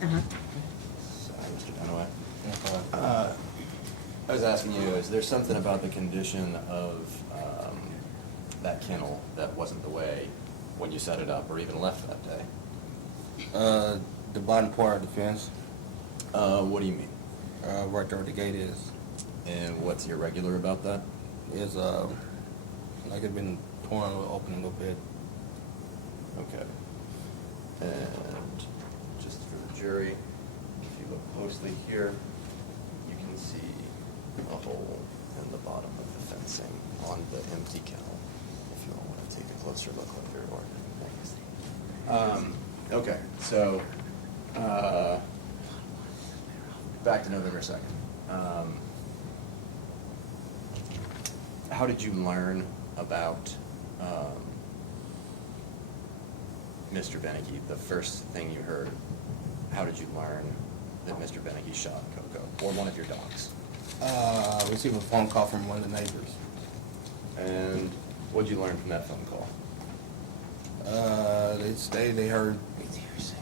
Sorry, Mr. Dunaway. I was asking you, is there something about the condition of that kennel that wasn't the way when you set it up or even left that day? The bottom part of the fence, What do you mean? right there where the gate is, And what's irregular about that? is like it's been torn or open a little bit. Okay. And just for the jury, if you look closely here, you can see a hole in the bottom of the fencing on the empty kennel. If you want to take a closer look later, or okay. So back to November 2nd. How did you learn about Mr. Beneke? The first thing you heard, how did you learn that Mr. Beneke shot Coco or one of your dogs? I received a phone call from one of the neighbors. And what did you learn from that phone call? They heard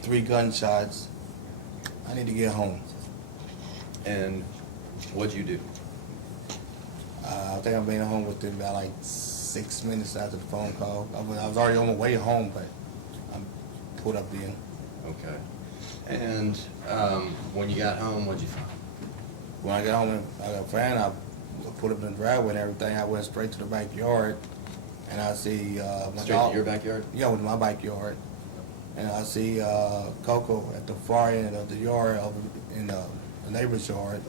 3 gunshots. I need to get home. And what'd you do? I think I've been at home within about like 6 minutes after the phone call. I was already on my way home, but I pulled up then. Okay. And when you got home, what'd you find? When I got home, I put up in the driveway and everything. I went straight to the backyard, and I see my Straight dog. to your backyard? Yeah, with my backyard. And I see Coco at the far end of the yard, over in the neighbor's yard.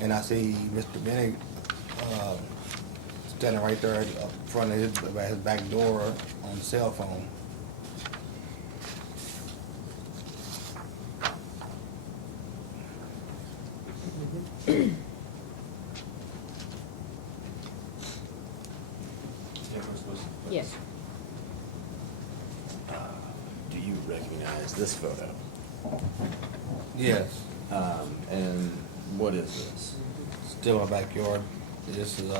And I see Mr. Bennett standing right there up front of his back door on the cell phone. Yes. Do you recognize this photo? Yes, And what is this? still in my backyard. This is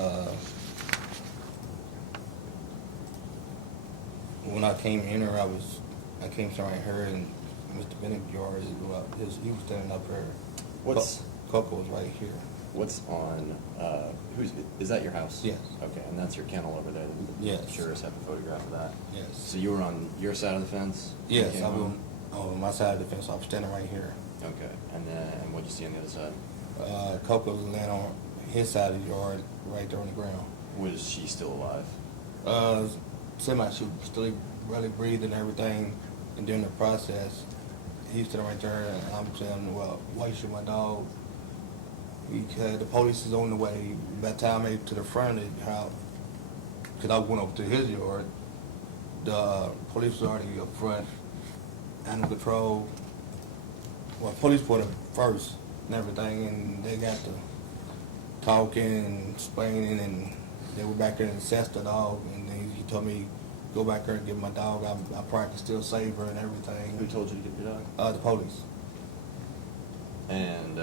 when I came in here, I came right here, and Mr. Bennett's yard he was standing up here. Coco was right here. What's on? Is that your house? Yes. Okay, and that's your kennel over there. Yes. Sure as have a photograph of that. Yes. So you were on your side of the fence? when you Yes, came I was home? on my side of the fence. I was standing right here. Okay, and what'd you see on the other side? Coco was laying on his side of the yard, right there on the ground. Was she still alive? She was still really breathing and everything, and during the process, he was sitting right there, and I'm saying, well, why you shoot my dog? Because the police is on the way. By the time I made it to the front of the house, because I went over to his yard, the police was already up front, animal control. Well, police put up first and everything, and they got to talking and explaining, and they were back there and assessed the dog, and then he told me, go back there and get my dog. I probably can still save her and everything. Who told you to get your dog? The police. And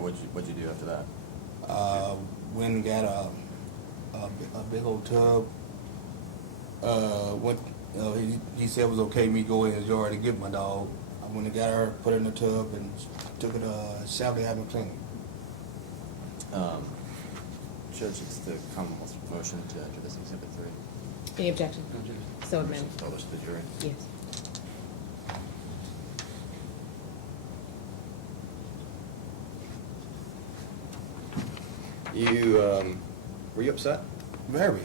what'd you do after that? Went and got a big old tub. He said it was okay me go in his yard to get my dog. I went and got her, put her in the tub, and took her to Saturday having clean. Judge, it's the Commonwealth's motion to enter this Exhibit 3. Any objection? So amended. Publish to the jury. Yes. Were you upset? Very.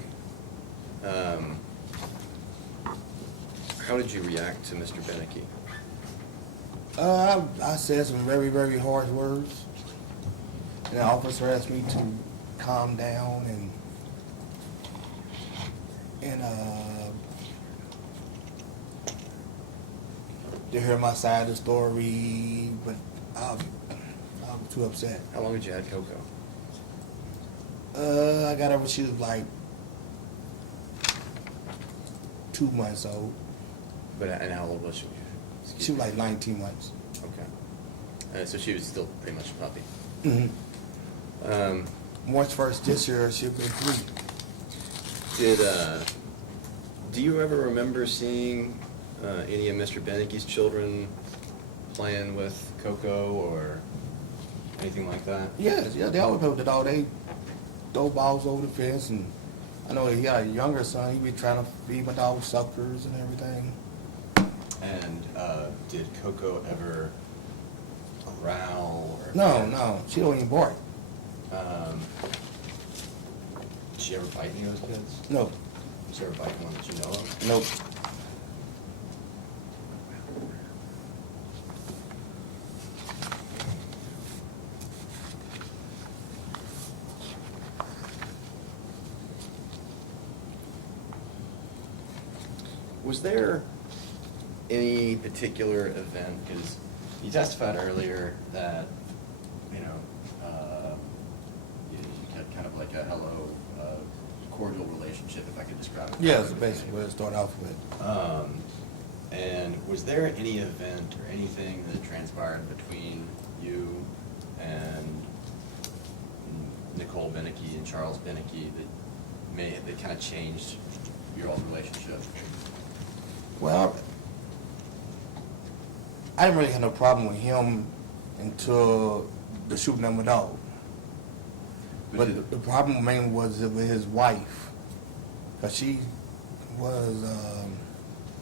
How did you react to Mr. Beneke? I said some very, very harsh words. And the officer asked me to calm down and to hear my side of the story, but I was too upset. How long had you had Coco? I got her when she was like 2 months old. And how old was she? She was like 19 months. Okay. So she was still pretty much a puppy. Mm-hmm. March 1st this year, she'll be 3. Do you ever remember seeing any of Mr. Beneke's children playing with Coco or anything like that? Yes, yeah, they always play with the dog. They throw balls over the fence, and I know he got a younger son. He be trying to feed my dog suckers and everything. And did Coco ever growl or? No, she don't even bark. Did she ever bite any of those kids? No, Did she ever bite one that you know of? nope. Was there any particular event, because you testified earlier that, you had kind of like a cordial relationship, if I could describe it. Yeah, that's basically what it started off with. And was there any event or anything that transpired between you and Nicole Beneke and Charles Beneke that kind of changed your all's relationship? Well, I didn't really have no problem with him until the shooting of my dog. But the problem mainly was with his wife, because she was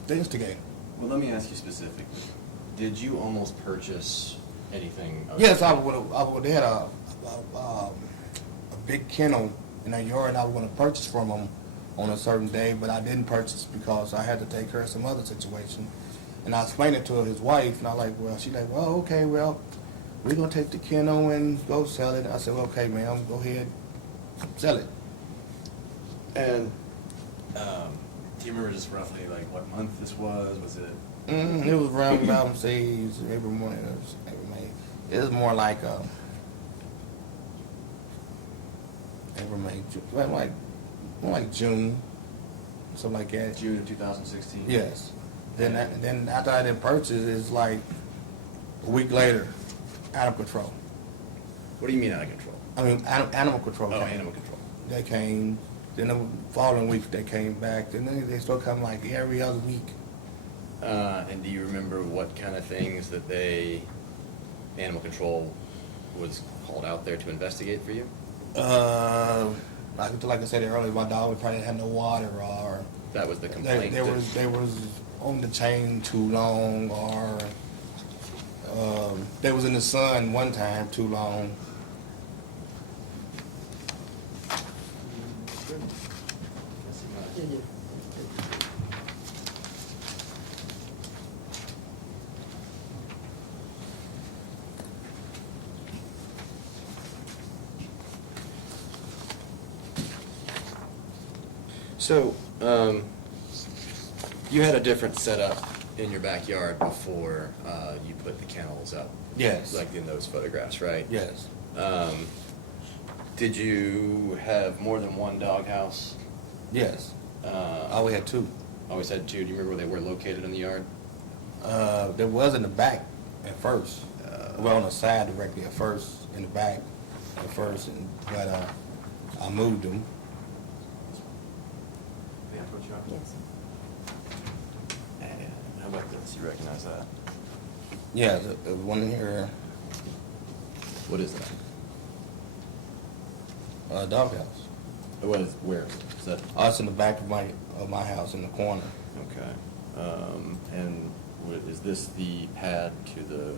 the instigator. Well, let me ask you specifically. Did you almost purchase anything? Yes, I would. They had a big kennel in that yard, and I was going to purchase from them on a certain day, but I didn't purchase because I had to take care of some other situation. And I explained it to his wife, and I like, well, she's like, well, okay, well, we're going to take the kennel and go sell it. I said, well, okay, ma'am, go ahead, sell it. And do you remember just roughly like what month this was? Was it? It was around about, say, April morning, April, May. It was more like April, May, more like June, something like that. June of 2016? Yes. Then after I didn't purchase, it's like a week later, out of control. What do you mean out of control? I mean, animal control. Oh, came. animal control. They came. Then the following week they came back. Then they started coming like every other week. And do you remember what kind of things that animal control was called out there to investigate for you? Like I said earlier, my dog probably had no water, or That was the complaint. they was on the chain too long, or they was in the sun one time too long. So, you had a different setup in your backyard before you put the kennels up. Yes. Like in those photographs, right? Yes. Did you have more than one doghouse? Yes. We had two. Always had two. Do you remember where they were located in the yard? There was in the back at first. Well, on the side directly at first, in the back at first, but I moved them. Yeah, I put you up. Yes. And how about this? You recognize that? Yeah, the one here, What is that? doghouse. What is, where is it? Is that? It's in the back of my house in the corner. Okay. And is this the pad to the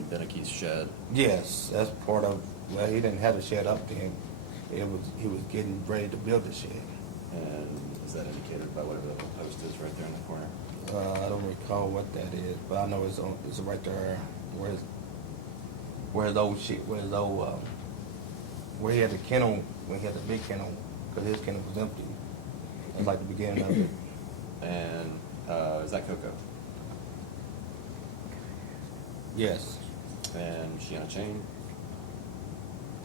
Beneke's shed? Yes, that's part of. Well, he didn't have the shed up then. He was getting ready to build the shed. And is that indicated by whatever the post is right there in the corner? I don't recall what that is, but I know it's right there where he had the kennel, when he had the big kennel, because his kennel was empty. It was like the beginning of it. And is that Coco? Yes. And she on a chain?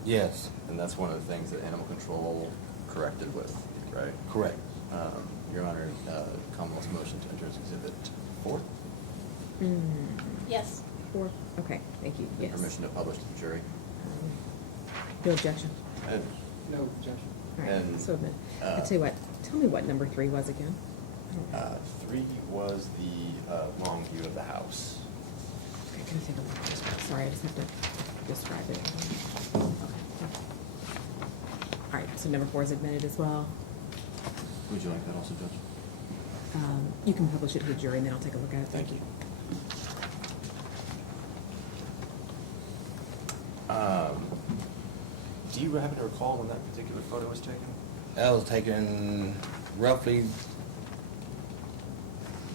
Yes. And that's one of the things that animal control corrected with, right? Correct. Your Honor, Commonwealth's motion to enter as Exhibit 4. Yes. 4, okay, thank you, yes. Permission to publish to the jury. No objection. And No objection. All right, And, so then, I'll tell you what, tell me what number 3 was again. 3 was the long view of the house. Can I take a look? Sorry, I just have to describe it. Okay. All right, so number 4 is admitted as well. Would you like that also, Judge? You can publish it to the jury, and then I'll take a look at it. Thank you. Do you happen to recall when that particular photo was taken? That was taken roughly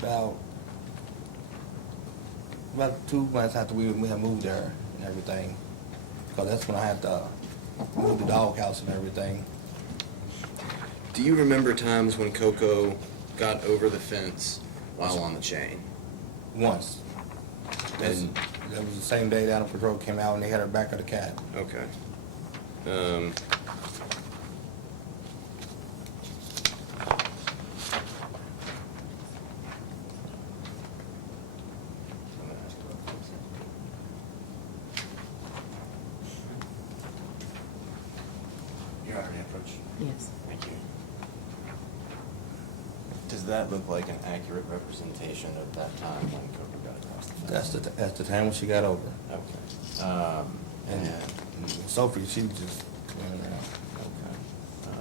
about 2 months after we had moved there and everything. Because that's when I had to move the doghouse and everything. Do you remember times when Coco got over the fence while on the chain? Once. That was the same day the animal patrol came out and they had her back of the cat. Okay. You're already approach. Yes. Thank you. Does that look like an accurate representation of that time when Coco got across the fence? That's the time when she got over. Okay. And Sophie, she just went around.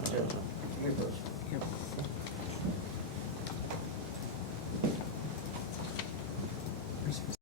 Okay.